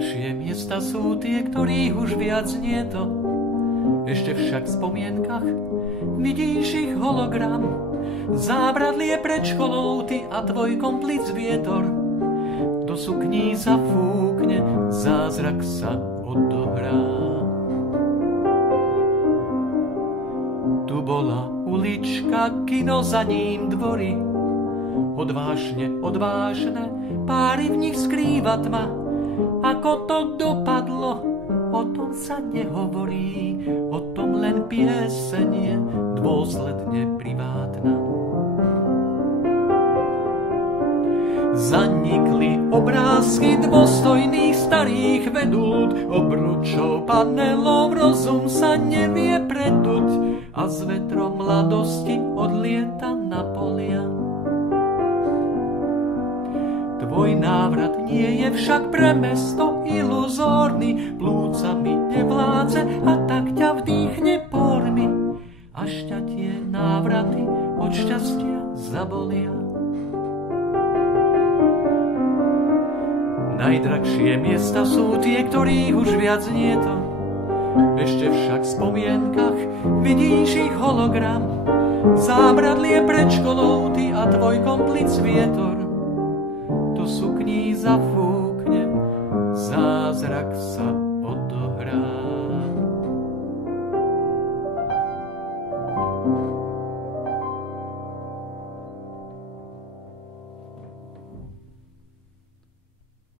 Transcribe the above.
Najdrahšie miesta sú tie, ktorých už viac nie to. Ešte však v spomienkach vidíš ich hologram. Zábradlie pred školou, ty a tvoj komplic vietor. Do sukní sa fúkne, zázrak sa odohrá. Tu bola ulička, kino za ním dvory. Odvážne, páry v nich skrýva tma. Ako to dopadlo, o tom sa nehovorí, o tom len pieseň je dôsledne privátna. Zanikli obrázky dôstojných starých vedúd, obručov panelov rozum sa nevie pretuť a s vetrom mladosti odlieta na polia. Tvoj návrat nie je však pre mesto iluzórny, plúcami nevládze a tak ťa vdýchne pormy, až ťa tie návraty od šťastia zabolia. Najdrahšie miesta sú tie, ktorých už viac nie to. Ešte však v spomienkach vidíš ich hologram. Zábradlie pred školou, ty a tvoj komplic vietor.